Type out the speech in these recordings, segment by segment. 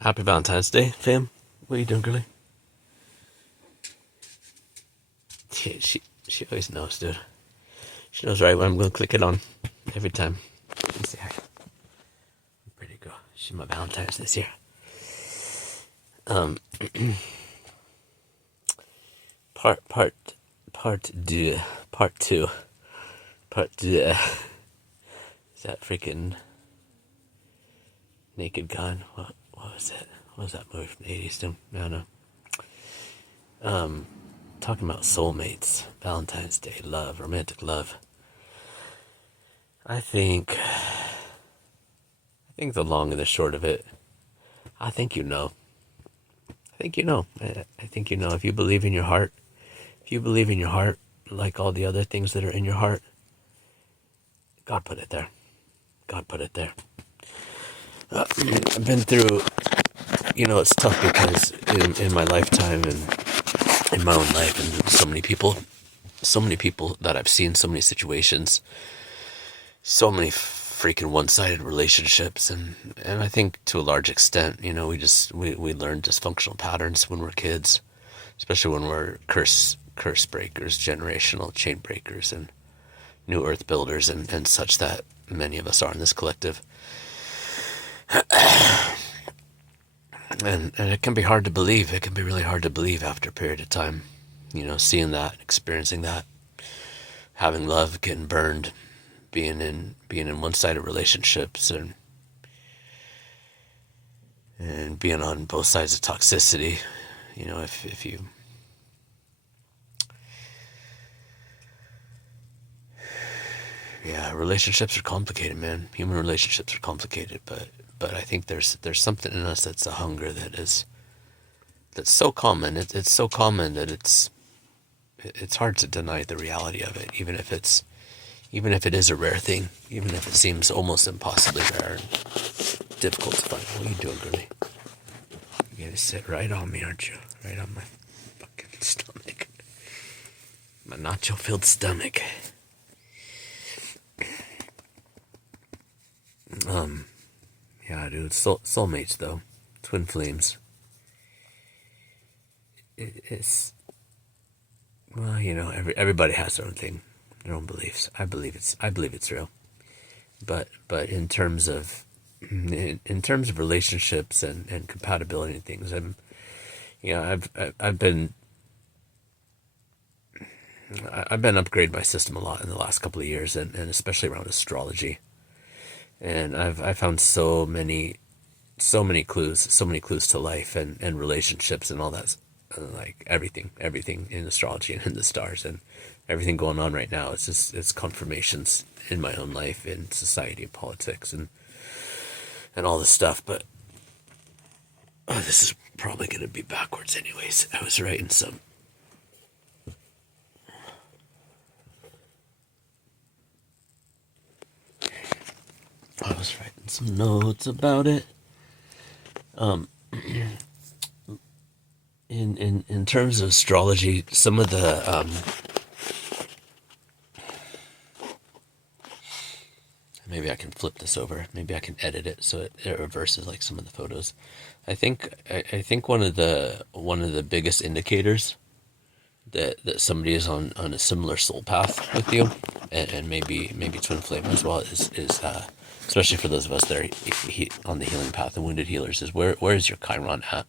Happy Valentine's Day, fam. What are you doing, girly? She always knows, dude. She knows right when I'm going to click it on every time. Let's see, hi. Pretty girl. She's my Valentine's this year. Um, part deux, part two, part deux. Is that freaking Naked Gun? What was it? What was that movie from the 80s? No. Talking about soulmates, Valentine's Day, love, romantic love. I think the long and the short of it, I think you know. I think you know. If you believe in your heart, like all the other things that are in your heart, God put it there. I've been through, it's tough because in my lifetime and in my own life, and so many people that I've seen, so many situations, so many freaking one-sided relationships, and I think to a large extent, we learn dysfunctional patterns when we're kids, especially when we're curse breakers, generational chain breakers, and new earth builders, and such that many of us are in this collective. And it can be hard to believe. It can be really hard to believe after a period of time, seeing that, experiencing that, having love, getting burned, being in one-sided relationships, and being on both sides of toxicity. If you relationships are complicated, man. Human relationships are complicated, but I think there's something in us that's a hunger that's so common. It's so common that it's hard to deny the reality of it, even if it is a rare thing, even if it seems almost impossibly rare and difficult to find. What are you doing, girlie? You're gonna sit right on me, aren't you? Right on my fucking stomach. My nacho-filled stomach. Yeah, dude. Soulmates, though. Twin flames. It's... Well, everybody has their own thing, their own beliefs. I believe it's real. But in terms of relationships and compatibility and things, I've been upgrading my system a lot in the last couple of years, and especially around astrology. And I found so many clues to life and relationships and all that, like everything in astrology and in the stars and everything going on right now. It's confirmations in my own life, in society, and politics, and all this stuff. But this is probably going to be backwards anyways. I was writing some notes about it. In terms of astrology, some of the maybe I can flip this over. Maybe I can edit it so it reverses like some of the photos. I think one of the biggest indicators that somebody is on a similar soul path with you, and maybe twin flame as well, is especially for those of us that are on the healing path and wounded healers, is where is your Chiron at?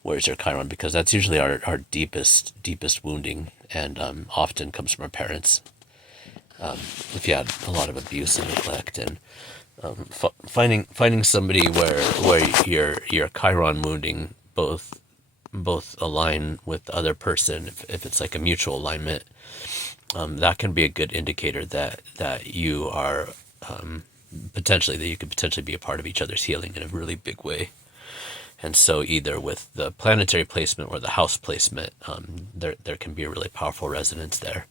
Where's your Chiron? Because that's usually our deepest wounding, and often comes from our parents. If you had a lot of abuse and neglect, and finding somebody where your Chiron wounding both align with the other person, if it's like a mutual alignment, that can be a good indicator that you are potentially be a part of each other's healing in a really big way. And so either with the planetary placement or the house placement, there can be a really powerful resonance there.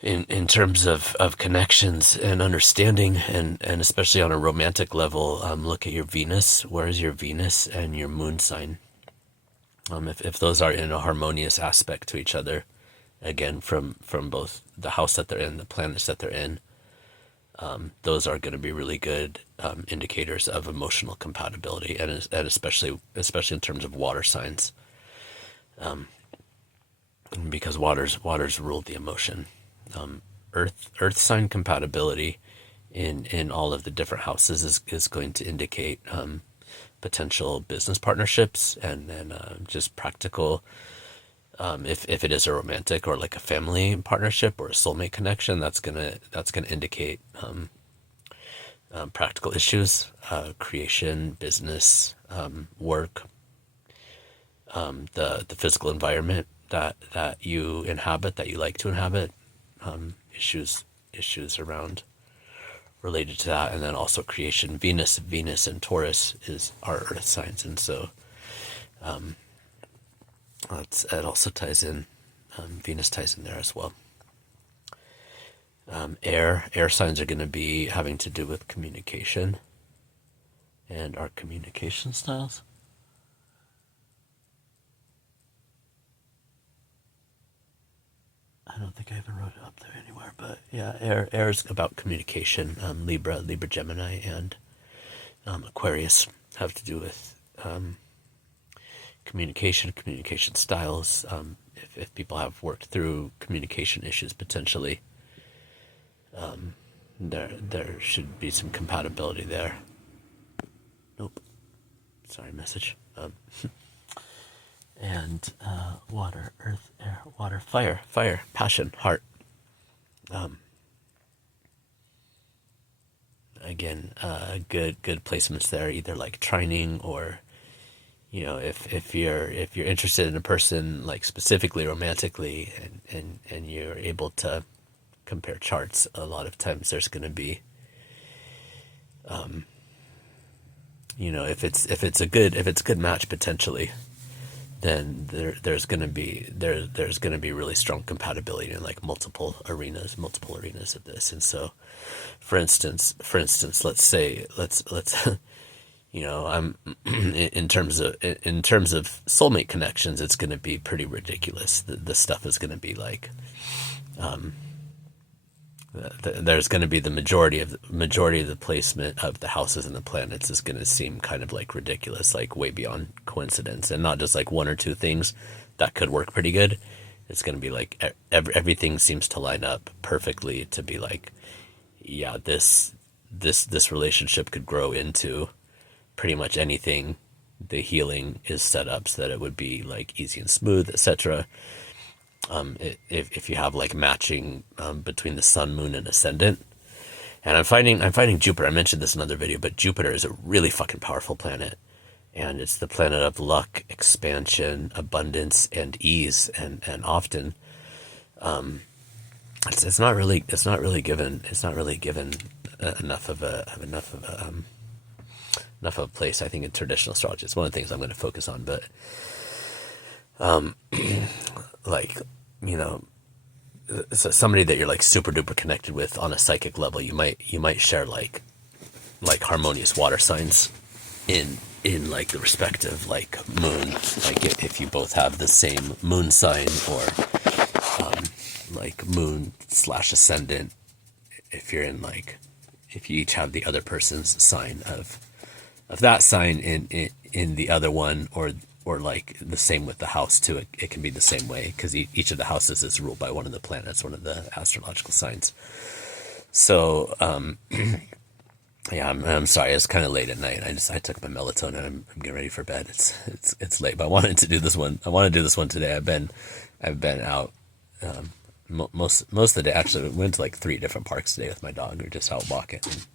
In terms of connections and understanding, and especially on a romantic level, look at your Venus. Where is your Venus and your moon sign? If those are in a harmonious aspect to each other, again, from both the house that they're in, the planets that they're in, those are going to be really good indicators of emotional compatibility, and especially in terms of water signs, because waters rule the emotion. Earth sign compatibility in all of the different houses is going to indicate potential business partnerships, and just practical, if it is a romantic or like a family partnership or a soulmate connection, that's gonna indicate practical issues, creation, business, work, the physical environment that you inhabit, that you like to inhabit, issues around related to that, and then also creation. Venus and Taurus are earth signs, and so it also ties in. Venus ties in there as well. Air signs are going to be having to do with communication and our communication styles. I don't think I even wrote it up there anywhere, but yeah, air is about communication. Libra, Gemini, and Aquarius have to do with communication styles. If people have worked through communication issues, potentially, there should be some compatibility there. Nope. Sorry, message. And water, earth, air, water, fire, passion, heart. Again, good placements there, either like trining, or if you're interested in a person, like specifically romantically, and you're able to compare charts, a lot of times there's going to be, if it's a good match potentially, then there's going to be really strong compatibility in like multiple arenas of this. And so, for instance, let's I'm in terms of soulmate connections, it's going to be pretty ridiculous. The stuff is going to be like, there's going to be the majority of the placement of the houses and the planets is going to seem kind of like ridiculous, like way beyond coincidence, and not just like one or two things that could work pretty good. It's going to be like everything seems to line up perfectly to be like, yeah, this relationship could grow into pretty much anything. The healing is set up so that it would be like easy and smooth, etc. If you have like matching between the sun, moon, and ascendant. And I'm finding Jupiter. I mentioned this in another video, but Jupiter is a really fucking powerful planet, and it's the planet of luck, expansion, abundance, and ease. And often, it's not really given enough of a place. I think in traditional astrology, it's one of the things I'm going to focus on, but. Like, so somebody that you're like super duper connected with on a psychic level, you might share like harmonious water signs in like the respective like moon, like if you both have the same moon sign, or like moon / ascendant, if you each have the other person's sign of that sign in the other one, or like the same with the house too. It can be the same way, because each of the houses is ruled by one of the planets, one of the astrological signs. So yeah, I'm sorry, it's kind of late at night. I took my melatonin. I'm getting ready for bed. It's late, but I wanted to do this one. I want to do this one today. I've been out most of the day. Actually, we went to like 3 different parks today with my dog. We're just out walking, and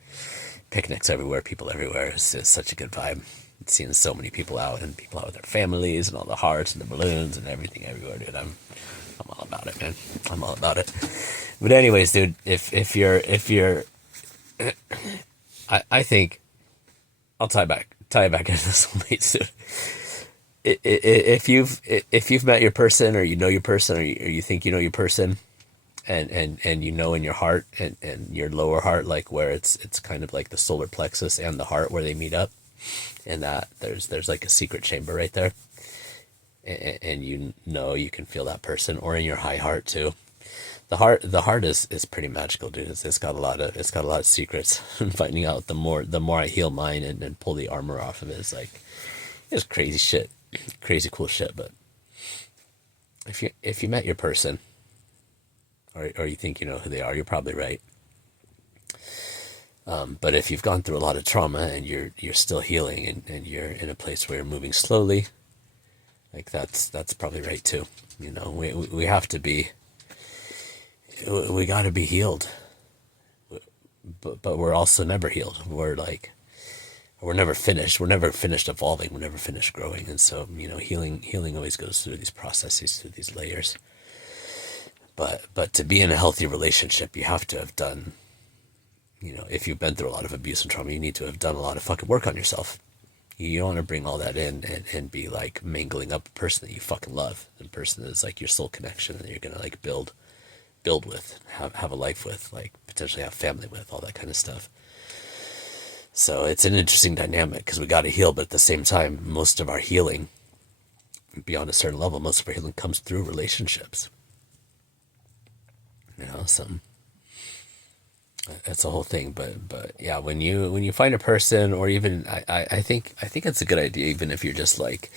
picnics everywhere, people everywhere. It's such a good vibe. Seeing so many people out, and people out with their families, and all the hearts and the balloons and everything everywhere, dude. I'm all about it, man. I'm all about it. But anyways, dude, if you're I think I'll tie back into this one, mate, dude. If you've met your person, or you know your person, or you think you know your person, and in your heart, and your lower heart, like where it's kind of like the solar plexus and the heart where they meet up, and that there's like a secret chamber right there, and you can feel that person, or in your high heart too. The heart is pretty magical, dude. It's got a lot of secrets. And finding out the more I heal mine and pull the armor off of it, it's crazy shit, crazy cool shit. But if you met your person, or you think you know who they are, you're probably right. But if you've gone through a lot of trauma and you're still healing, and you're in a place where you're moving slowly, like that's probably right too. You know, we have to be, we got to be healed, but we're also never healed. We're never finished. We're never finished evolving. We're never finished growing. And so, you know, healing always goes through these processes, through these layers. But to be in a healthy relationship, you have to have done, you know, if you've been through a lot of abuse and trauma, you need to have done a lot of fucking work on yourself. You don't want to bring all that in and be like mangling up a person that you fucking love, the person that's like your soul connection, and you're gonna like build with, have a life with, like potentially have family with, all that kind of stuff. So it's an interesting dynamic because we got to heal, but at the same time, most of our healing, beyond a certain level, most of our healing comes through relationships. You know, that's a whole thing. But yeah, when you find a person, or even I think it's a good idea, even if you're just like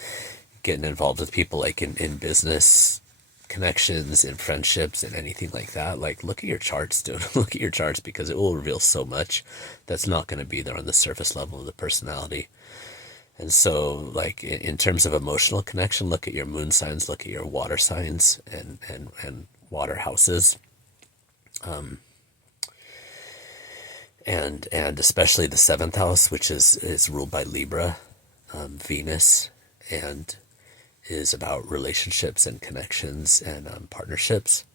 getting involved with people, like in business connections, in friendships, and anything like that. Like, look at your charts, dude. Look at your charts, because it will reveal so much that's not going to be there on the surface level of the personality. And so, like, in terms of emotional connection, look at your moon signs, look at your water signs, and water houses. And especially the seventh house, which is ruled by Libra, Venus, and is about relationships and connections and partnerships.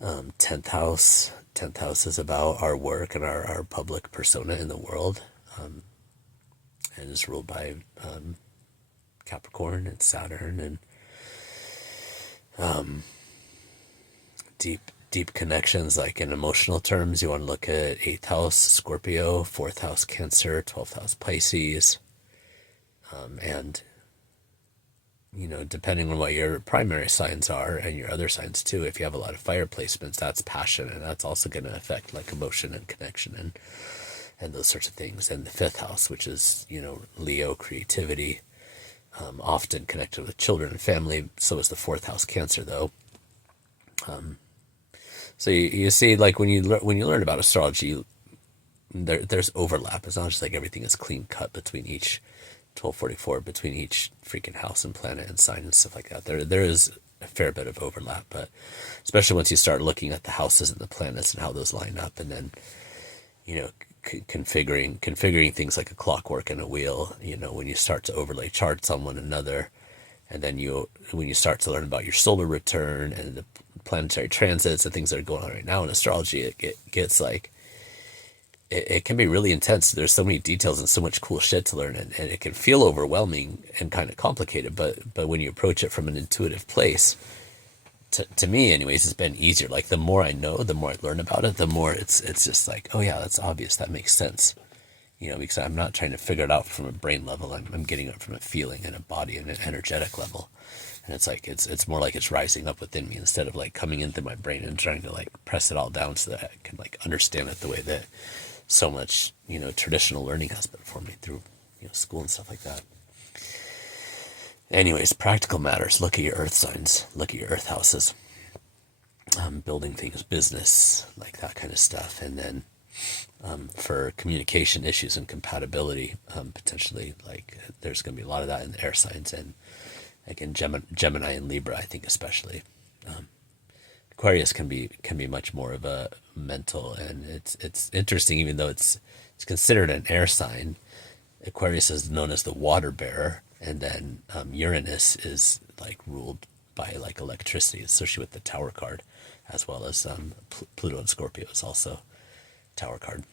10th house is about our work and our public persona in the world, and is ruled by Capricorn and Saturn, and deep connections, like in emotional terms. You want to look at 8th house Scorpio, 4th house Cancer, 12th house Pisces, and you know, depending on what your primary signs are and your other signs too, if you have a lot of fire placements, that's passion, and that's also going to affect like emotion and connection and those sorts of things. And the 5th house, which is, you know, Leo, creativity, often connected with children and family. So is the 4th house Cancer, though. So you see, like when you learn about astrology, there's overlap. It's not just like everything is clean cut between each 1244, between each freaking house and planet and sign and stuff like that. There is a fair bit of overlap, but especially once you start looking at the houses and the planets and how those line up, and then, you know, configuring things like a clockwork and a wheel. You know, when you start to overlay charts on one another, and then when you start to learn about your solar return and the planetary transits and things that are going on right now in astrology, it gets like, it can be really intense. There's so many details and so much cool shit to learn, and it can feel overwhelming and kind of complicated, but when you approach it from an intuitive place, to me anyways, it's been easier. Like, the more I know, the more I learn about it, the more it's just like, oh yeah, that's obvious, that makes sense. You know, because I'm not trying to figure it out from a brain level. I'm getting it from a feeling and a body and an energetic level. And it's like, it's more like it's rising up within me, instead of like coming into my brain and trying to like press it all down so that I can like understand it the way that so much, you know, traditional learning has been for me through, you know, school and stuff like that. Anyways, practical matters. Look at your earth signs. Look at your earth houses. Building things, business, like that kind of stuff. And then for communication issues and compatibility, potentially, like, there's going to be a lot of that in the air signs, and like in Gemini and Libra, I think especially. Aquarius can be much more of a mental, and it's interesting, even though it's considered an air sign. Aquarius is known as the water bearer, and then Uranus is like ruled by like electricity, especially with the Tower card, as well as Pluto and Scorpio is also Tower card.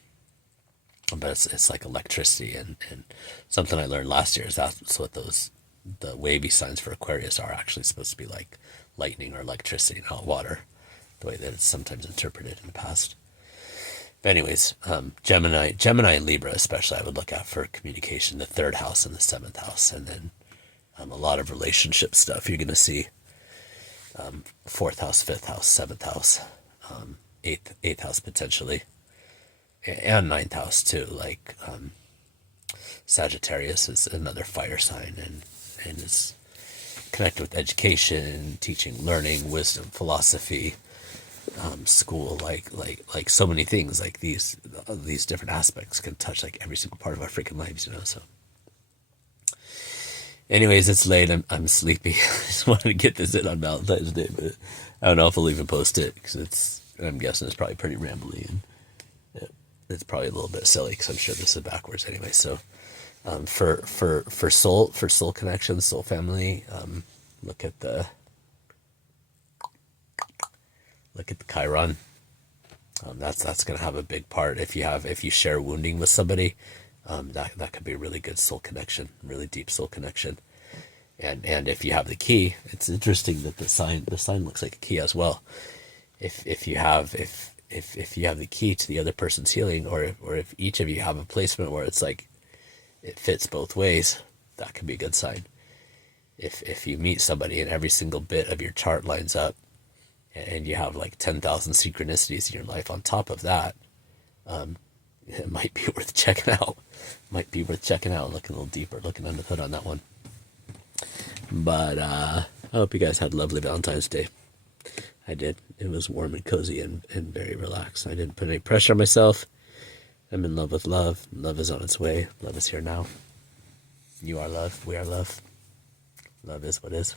But it's like electricity, and something I learned last year is that's what the wavy signs for Aquarius are actually supposed to be like lightning or electricity, not water, the way that it's sometimes interpreted in the past. But anyways, Gemini and Libra especially, I would look at for communication, the 3rd house and the 7th house, and then a lot of relationship stuff you're going to see. fourth house, fifth house, seventh house, eighth house potentially, and ninth house too. Like Sagittarius is another fire sign, and it's connected with education, teaching, learning, wisdom, philosophy, school, like so many things. Like these different aspects can touch like every single part of our freaking lives, So, anyways, it's late. I'm sleepy. I just wanted to get this in on Valentine's Day, but I don't know if I'll even post it because I'm guessing it's probably pretty rambly and it's probably a little bit silly because I'm sure this is backwards anyway. So, for soul connections, soul family, look at the Chiron. That's going to have a big part. If you share wounding with somebody, that could be a really good soul connection, really deep soul connection. And if you have the key, it's interesting that the sign looks like a key as well. If you have the key to the other person's healing, or if each of you have a placement where it's like it fits both ways, that could be a good sign. If you meet somebody and every single bit of your chart lines up, and you have like 10,000 synchronicities in your life on top of that, it might be worth checking out. Looking a little deeper, looking under the hood on that one. But I hope you guys had a lovely Valentine's Day. I did. It was warm and cozy and very relaxed. I didn't put any pressure on myself. I'm in love with love. Love is on its way. Love is here now. You are love. We are love. Love is what is.